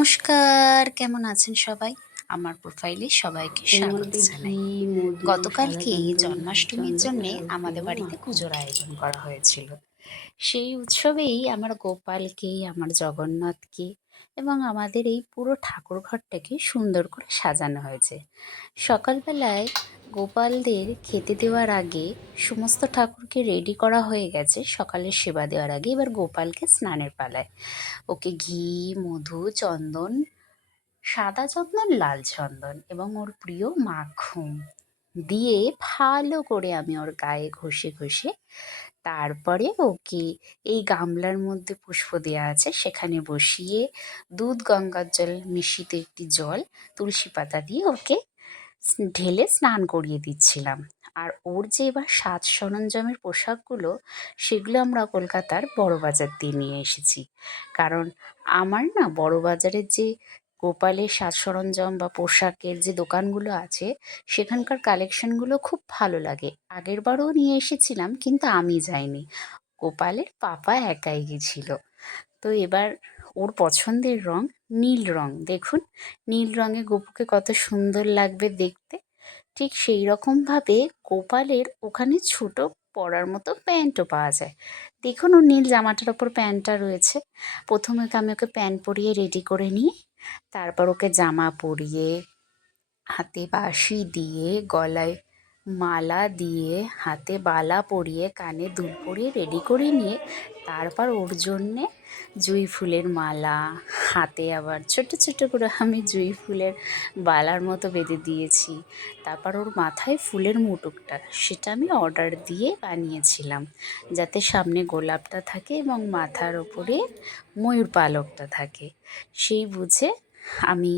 নমস্কার কেমন আছেন সবাই? আমার প্রোফাইলে সবাইকে স্বাগত জানাই। গতকালকে জন্মাষ্টমীর জন্য আমাদের বাড়িতে পুজোর আয়োজন করা হয়েছিল। সেই উৎসবেই আমার গোপালকে আমার জগন্নাথকে এবং আমাদের এই পুরো ঠাকুর ঘরটাকে সুন্দর করে সাজানো হয়েছে। সকালবেলায় গোপালদের খেতে দেওয়ার আগে সমস্ত ঠাকুরকে রেডি করা হয়ে গেছে। সকালের সেবা দেওয়ার আগে এবার গোপালকে স্নানের পালায়। ওকে ঘি, মধু, চন্দন, সাদা চন্দন, লাল চন্দন এবং ওর প্রিয় মাখুম দিয়ে ভালো করে আমি ওর গায়ে ঘষে ঘষে তারপরে ওকে এই গামলার মধ্যে পুষ্প দেওয়া আছে। সেখানে বসিয়ে দুধ গঙ্গার জল মিশ্রিত একটি জল তুলসী পাতা দিয়ে ওকে ঢেলে স্নান করিয়ে দিচ্ছিলাম। আর ওর যে এবার সাজ সরঞ্জামের পোশাকগুলো, সেগুলো আমরা কলকাতার বড় বাজার দিয়ে নিয়ে এসেছি। কারণ আমার না বড় বাজারের যে গোপালের সাজ সরঞ্জাম বা পোশাকের যে দোকানগুলো আছে, সেখানকার কালেকশনগুলো খুব ভালো লাগে। আগের বারও নিয়ে এসেছিলাম, কিন্তু আমি যাইনি। গোপালের পাপা একাই গেছিল। তো এবার ওর পছন্দের রং নীল রং। দেখুন, নীল রঙে গোপুকে কত সুন্দর লাগবে দেখতে। ঠিক সেই রকমভাবে গোপালের ওখানে ছোট পরার মতো প্যান্টও পাওয়া যায়। দেখুন ওর নীল জামাটার ওপর প্যান্টটা রয়েছে। প্রথমে ওকে আমি ওকে প্যান্ট পরিয়ে রেডি করে নিই। তারপর ওকে জামা পরিয়ে, হাতে বাঁশি দিয়ে গলায় মালা দিয়ে হাতে বালা পরিয়ে কানে দুল পরিয়ে রেডি করে নিয়ে তারপর ওর জন্যে জুঁই ফুলের মালা। হাতে আবার ছোট ছোট করে আমি জুঁই ফুলের বালার মতো বেঁধে দিয়েছি। তারপর ওর মাথায় ফুলের মুটুকটা, সেটা আমি অর্ডার দিয়ে বানিয়েছিলাম। যাতে সামনে গোলাপটা থাকে এবং মাথার ওপরে ময়ূর পালকটা থাকে। সেই বুঝে আমি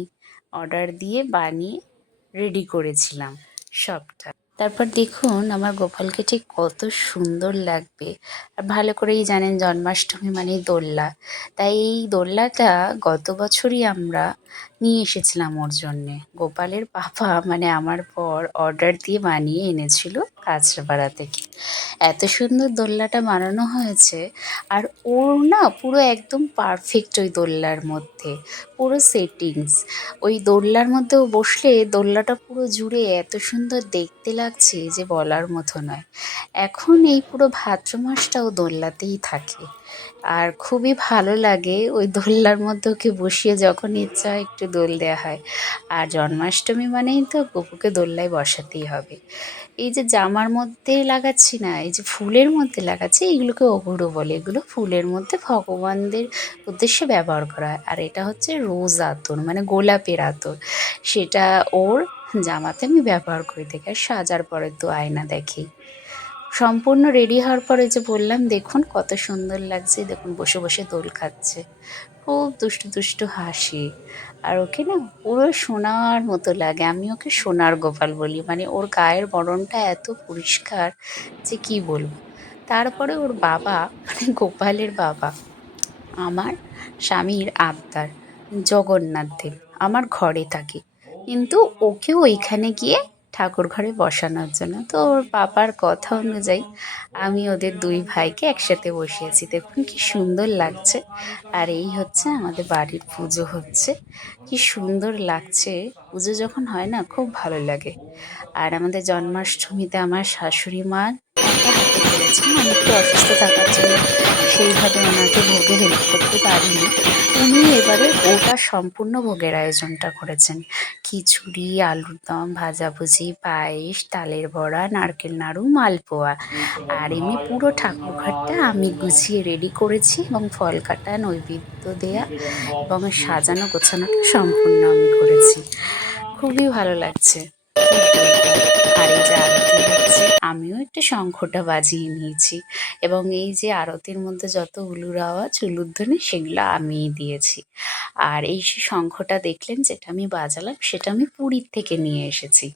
অর্ডার দিয়ে বানিয়ে রেডি করেছিলাম সবটা। তারপর দেখুন আমার গোপালকে ঠিক কত সুন্দর লাগবে। আর ভালো করেই জানেন জন্মাষ্টমী মানে দোল্লা। তাই এই দোল্লাটা গত বছরই আমরা নিয়ে এসেছিলাম ওর জন্যে। গোপালের পাপা মানে আমার পর অর্ডার দিয়ে বানিয়ে এনেছিল। কাঁচরাপাড়া থেকে এত সুন্দর দোল্লাটা বানানো হয়েছে আর ওর না পুরো একদম পারফেক্ট ওই দোল্লার মধ্যে, পুরো সেটিংস ওই দোলনার মধ্যেও বসলে দোলনাটা পুরো জুড়ে এত সুন্দর দেখতে লাগছে যে বলার মতো নয়। এখন এই পুরো ভাদ্র মাসটাও দোলনাতেই থাকে। আর খুবই ভালো লাগে ওই দোলনার মধ্যে ওকে বসিয়ে যখন ইচ্ছা একটু দোল দেওয়া হয়। আর জন্মাষ্টমী মানেই তো গপুকে দোলনায় বসাতেই হবে। এই যে জামার মধ্যে লাগাচ্ছি না, এই যে ফুলের মধ্যে লাগাচ্ছি, এগুলোকে অঘুরো বলে। এগুলো ফুলের মধ্যে ভগবানদের উদ্দেশ্যে ব্যবহার করা হয়। আর এটা হচ্ছে রোজ আতর মানে গোলাপের আতর। সেটা ওর জামাতে আমি ব্যবহার করে থাকি আর সাজার পরে তো আয়না দেখি সম্পূর্ণ রেডি হওয়ার পরে যে বললাম, দেখুন কত সুন্দর লাগছে, দেখুন বসে বসে দোল খাচ্ছে। খুব দুষ্টু দুষ্টু হাসি। আর ওকে না পুরো সোনার মতো লাগে। আমি ওকে সোনার গোপাল বলি। মানে ওর গায়ের বরণটা এত পরিষ্কার যে কি বলব? তারপরে ওর বাবা মানে গোপালের বাবা, আমার স্বামীর আবদার, জগন্নাথ দেব, আমার ঘরে থাকে। কিন্তু ওকেও ওইখানে গিয়ে ঠাকুর ঘরে বসানোর জন্য। তো ওর বাবার কথা অনুযায়ী আমি ওদের দুই ভাইকে একসাথে বসিয়েছি। দেখুন কি সুন্দর লাগছে। আর এই হচ্ছে আমাদের বাড়ির পুজো হচ্ছে। কি সুন্দর লাগছে। পুজো যখন হয় না, খুব ভালো লাগে। আর আমাদের জন্মাষ্টমীতে আমার শাশুড়ি মা করেছেন আমি একটু অসুস্থ থাকার জন্য সেইভাবে ওনাকে ভোগে হেল্প করতে পারিনি। এবারে গোটা সম্পূর্ণ ভোগের আয়োজনটা করেছেন। খিচুড়ি, আলুর দম, ভাজাভুজি, পায়েস, তালের বড়া, নারকেল নাড়ু, মালপোয়া। আর এমনি পুরো ঠাকুর ঘরটা আমি গুছিয়ে রেডি করেছি এবং ফল কাটা, নৈবেদ্য দেয়া এবং সাজানো গোছানোটা সম্পূর্ণ আমি করেছি। খুবই ভালো লাগছে। আর এই যে একটু শঙ্খটা বাজিয়ে নিয়েছি। এবং এই যে আরতির মধ্যে যত উলুর আওয়াজ উলুধ্বনি সেগুলো আমিই দিয়েছি। আর এই যে শঙ্খটা দেখলেন, যেটা আমি বাজালাম, সেটা আমি পুরীর থেকে নিয়ে এসেছি।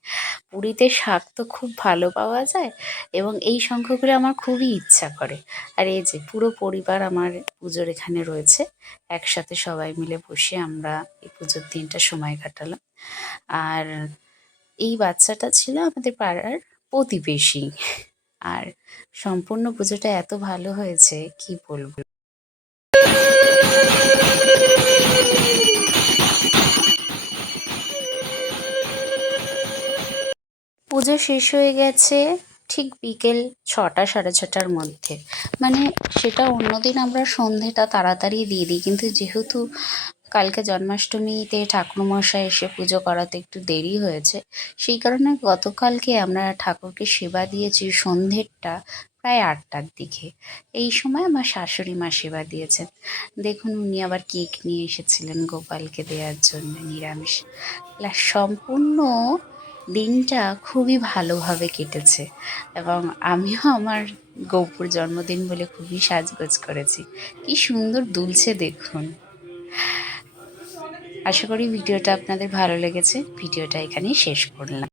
পুরীতে শাক তো খুব ভালো পাওয়া যায় এবং এই শঙ্খগুলো আমার খুবই ইচ্ছা করে। আর এই যে পুরো পরিবার আমার পুজোর এখানে রয়েছে, একসাথে সবাই মিলে বসে আমরা এই পুজোর দিনটা সময় কাটালাম। আর এই বাচ্চাটা ছিল আমাদের পাড়ার প্রতিবেশী। আর সম্পূর্ণ পুজোটা এত ভালো হয়েছে, কি বলব? পুজো শেষ হয়ে গেছে ঠিক বিকেল ছটা, সাড়ে ছটার মধ্যে। মানে সেটা অন্যদিন আমরা সন্ধেটা তাড়াতাড়ি দিয়ে দিই, কিন্তু যেহেতু কালকে জন্মাষ্টমীতে ঠাকুরমশাই এসে পুজো করাতে একটু দেরি হয়েছে। সেই কারণে গতকালকে আমরা ঠাকুরকে সেবা দিয়েছি সন্ধ্যেরটা প্রায় আটটার দিকে। এই সময় আমার শাশুড়ি মা সেবা দিয়েছেন। দেখুন উনি আবার কেক নিয়ে এসেছিলেন গোপালকে দেওয়ার জন্য নিরামিষ। প্লাস সম্পূর্ণ দিনটা খুবই ভালোভাবে কেটেছে এবং আমিও আমার গৌপুর জন্মদিন বলে খুবই সাজগোজ করেছি। কি সুন্দর দুলছে দেখুন। আশা করি ভিডিওটা আপনাদের ভালো লেগেছে। ভিডিওটা এখানেই শেষ করলাম।